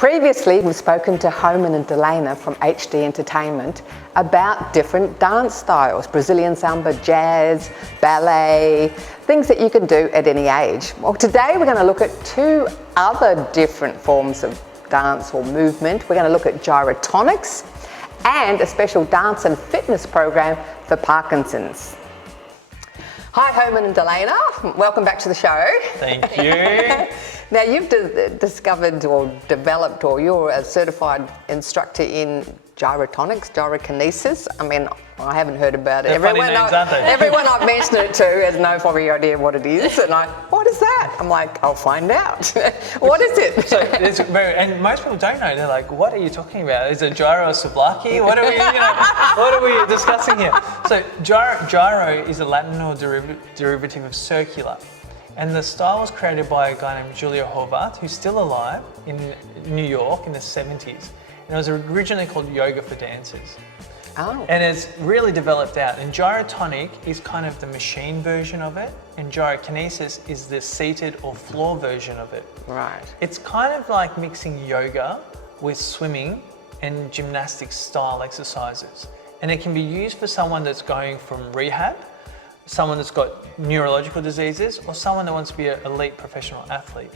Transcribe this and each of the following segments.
Previously, we've spoken to Hooman and Dalena from HD Entertainment about different dance styles, Brazilian samba, jazz, ballet, things that you can do at any age. Well, today we're going to look at two other different forms of dance or movement. We're going to look at gyrotonics and a special dance and fitness program for Parkinson's. Hi Hooman and Dalena, welcome back to the show. Thank you. Now you've discovered or developed, or you're a certified instructor in gyrotonics, gyrokinesis. I mean, I haven't heard about it. Everyone I've mentioned it to has no probably idea what it is, and what is that? I'm like, I'll find out. What is it? So it's and most people don't know. They're like, what are you talking about? Is it gyro souvlaki? What are we discussing here? So gyro is a Latin or derivative of circular. And the style was created by a guy named Julio Horvath, who's still alive in New York in the 70s. And it was originally called yoga for dancers. Oh. And it's really developed out. And gyrotonic is kind of the machine version of it. And gyrokinesis is the seated or floor version of it. Right. It's kind of like mixing yoga with swimming and gymnastics style exercises. And it can be used for someone that's going from rehab, someone that's got neurological diseases, or someone that wants to be an elite professional athlete.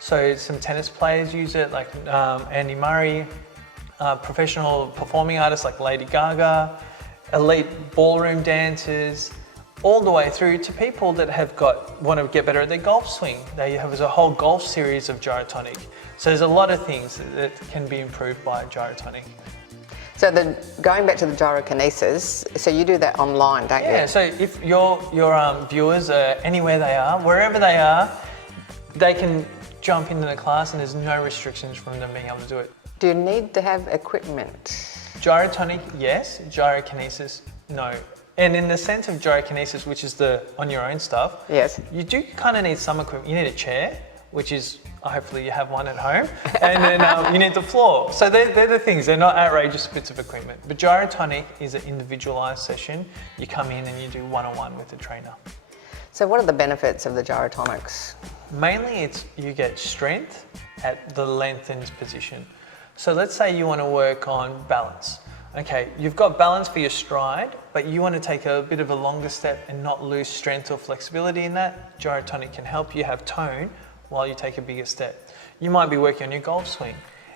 So some tennis players use it, like Andy Murray, professional performing artists like Lady Gaga, elite ballroom dancers, all the way through to people that want to get better at their golf swing. They have a whole golf series of gyrotonic. So there's a lot of things that can be improved by gyrotonic. So going back to the gyrokinesis, so you do that online, don't you? Yeah, so if your viewers are anywhere they are, wherever they are, they can jump into the class and there's no restrictions from them being able to do it. Do you need to have equipment? Gyrotonic, yes. Gyrokinesis, no. And in the sense of gyrokinesis, which is the on your own stuff, yes, you do kind of need some equipment. You need a chair, which is, hopefully you have one at home, and then you need the floor. So they're the things, they're not outrageous bits of equipment. But gyrotonic is an individualized session. You come in and you do one-on-one with the trainer. So what are the benefits of the gyrotonics? Mainly you get strength at the lengthened position. So let's say you want to work on balance. Okay, you've got balance for your stride, but you want to take a bit of a longer step and not lose strength or flexibility in that. Gyrotonic can help you have tone while you take a bigger step. You might be working on your golf swing,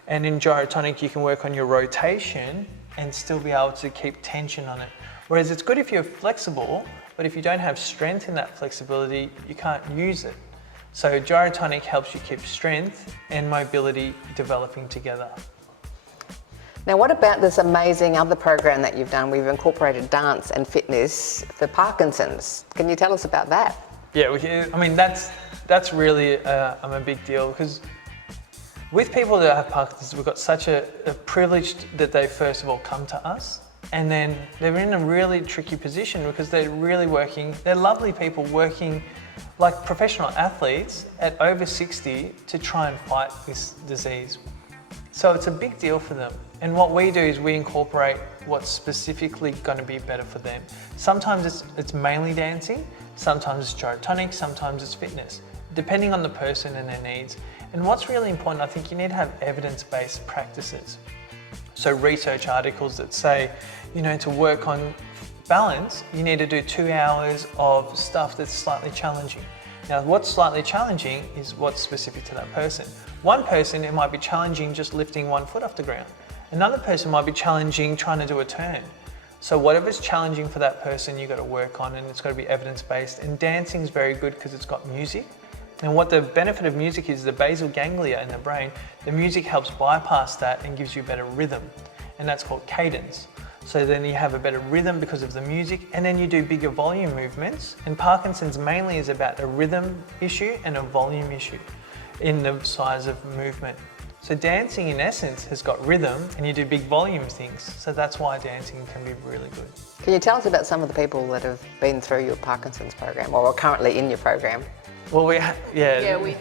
and in gyrotonic you can work on your rotation and still be able to keep tension on it. Whereas it's good if you're flexible, but if you don't have strength in that flexibility, you can't use it. So gyrotonic helps you keep strength and mobility developing together. Now what about this amazing other program that you've done? We've incorporated dance and fitness for Parkinson's. Can you tell us about that? Yeah, I mean that's really a big deal, because with people that have Parkinson's, we've got such a privilege that they first of all come to us, and then they're in a really tricky position because they're lovely people working like professional athletes at over 60 to try and fight this disease. So it's a big deal for them. And what we do is we incorporate what's specifically going to be better for them. Sometimes it's mainly dancing, sometimes it's gyrotonic, sometimes it's fitness, depending on the person and their needs. And what's really important, I think you need to have evidence-based practices. So research articles that say, to work on balance, you need to do 2 hours of stuff that's slightly challenging. Now, what's slightly challenging is what's specific to that person. One person, it might be challenging just lifting 1 foot off the ground. Another person might be challenging trying to do a turn. So whatever's challenging for that person, you've got to work on, and it's got to be evidence-based. And dancing is very good because it's got music. And what the benefit of music is, the basal ganglia in the brain, the music helps bypass that and gives you better rhythm. And that's called cadence. So then you have a better rhythm because of the music, and then you do bigger volume movements. And Parkinson's mainly is about a rhythm issue and a volume issue in the size of movement. So dancing in essence has got rhythm, and you do big volume things. So that's why dancing can be really good. Can you tell us about some of the people that have been through your Parkinson's program, or are currently in your program? Well, we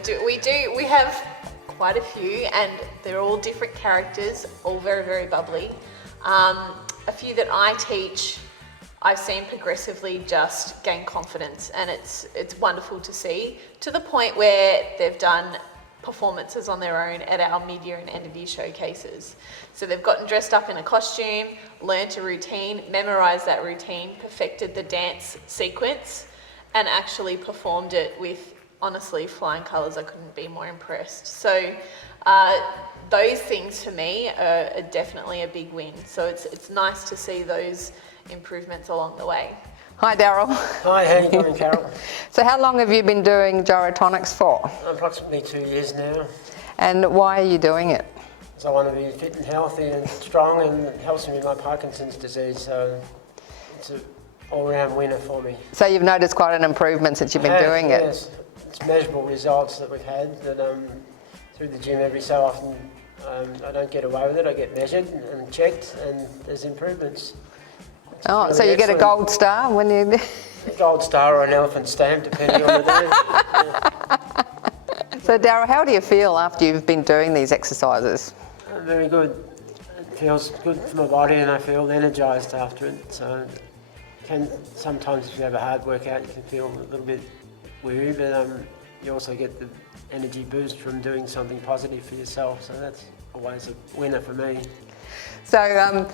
do. We have quite a few, and they're all different characters, all very, very bubbly. A few that I teach, I've seen progressively just gain confidence, and it's wonderful to see, to the point where they've done performances on their own at our mid-year and end-of-year showcases. So they've gotten dressed up in a costume, learnt a routine, memorised that routine, perfected the dance sequence, and actually performed it with, honestly, flying colours. I couldn't be more impressed. So those things for me are definitely a big win. So it's nice to see those improvements along the way. Hi, Daryl. Hi, how are you doing, Carol? So how long have you been doing Gyrotonics for? Approximately 2 years now. And why are you doing it? So I want to be fit and healthy and strong, and it helps me with my Parkinson's disease, so it's an all-round winner for me. So you've noticed quite an improvement since you've been doing it? Yes, it's measurable results that we've had that, through the gym every so often. I don't get away with it, I get measured and checked, and there's improvements. Oh, really so you get a gold star when you... A gold star or an elephant stamp, depending on the day. So Daryl, how do you feel after you've been doing these exercises? Very good. It feels good for my body, and I feel energised after it. So, sometimes if you have a hard workout, you can feel a little bit weary, but you also get the energy boost from doing something positive for yourself. So that's always a winner for me. So,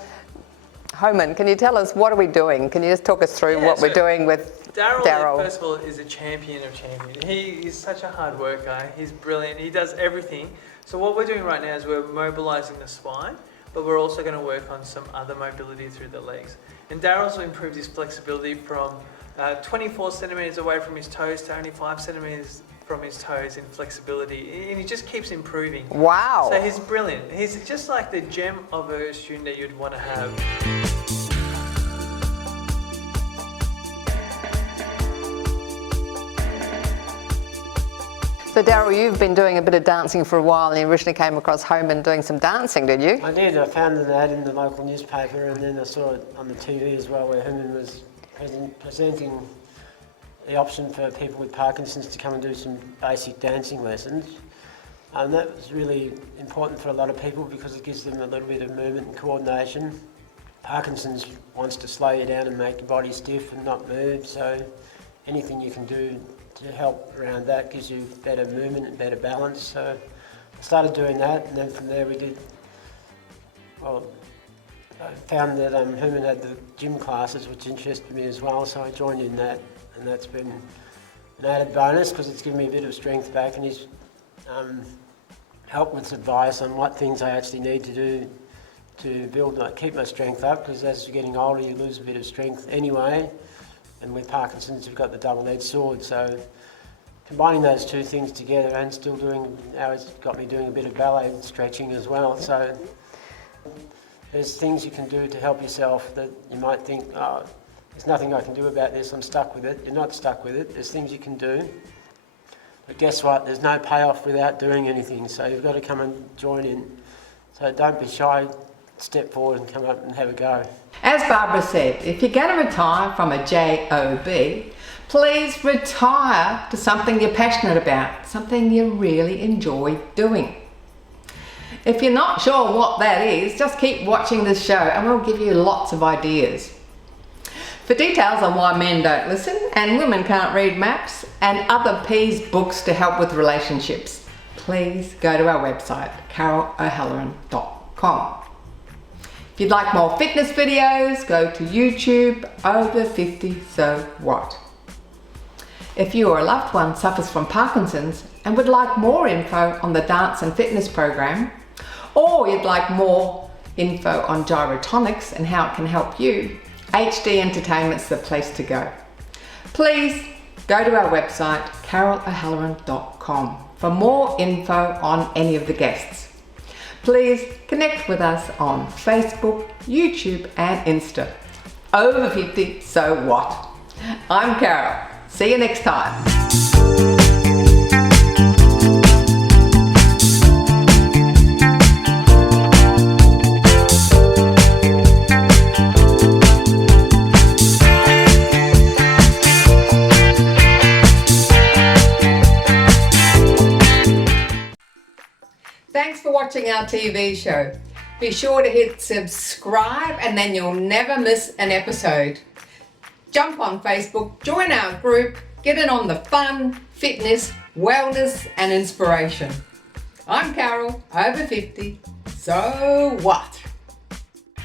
Hooman, can you tell us what are we doing? Can you just talk us through what we're doing with Daryl? First of all, is a champion of champions. He is such a hard worker. He's brilliant. He does everything. So what we're doing right now is we're mobilising the spine, but we're also going to work on some other mobility through the legs. And Daryl's improved his flexibility from 24 centimetres away from his toes to only 5 centimetres from his toes in flexibility, and he just keeps improving. Wow. So he's brilliant. He's just like the gem of a student that you'd want to have. So Daryl, you've been doing a bit of dancing for a while, and you originally came across Hooman doing some dancing, did you? I did. I found an ad in the local newspaper, and then I saw it on the TV as well, where Hooman was presenting the option for people with Parkinson's to come and do some basic dancing lessons. And that was really important for a lot of people because it gives them a little bit of movement and coordination. Parkinson's wants to slow you down and make your body stiff and not move, so anything you can do to help around that gives you better movement and better balance. So I started doing that, and then from there I found that Hooman had the gym classes, which interested me as well, so I joined in that, and that's been an added bonus because it's given me a bit of strength back, and he's helped with advice on what things I actually need to do to keep my strength up, because as you're getting older you lose a bit of strength anyway, and with Parkinson's you've got the double-edged sword, so combining those two things together and still now it's got me doing a bit of ballet and stretching as well, so there's things you can do to help yourself that you might think, oh, there's nothing I can do about this, I'm stuck with it. You're not stuck with it, there's things you can do. But guess what, there's no payoff without doing anything, so you've got to come and join in. So don't be shy, step forward and come up and have a go. As Barbara said, if you're going to retire from a job, please retire to something you're passionate about, something you really enjoy doing. If you're not sure what that is, just keep watching this show and we'll give you lots of ideas. For details on why men don't listen and women can't read maps and other P's books to help with relationships, please go to our website, carolohaleran.com. If you'd like more fitness videos, go to YouTube, Over 50 So What. If you or a loved one suffers from Parkinson's and would like more info on the dance and fitness program, or you'd like more info on Gyrotonics and how it can help you, HD Entertainment's the place to go. Please go to our website, carolohaleran.com, for more info on any of the guests. Please connect with us on Facebook, YouTube and Insta. Over 50 So What. I'm Carol. See you next time. Thanks for watching our TV show. Be sure to hit subscribe and then you'll never miss an episode. Jump on Facebook, join our group, get in on the fun, fitness, wellness and inspiration. I'm Carol, over 50. So what?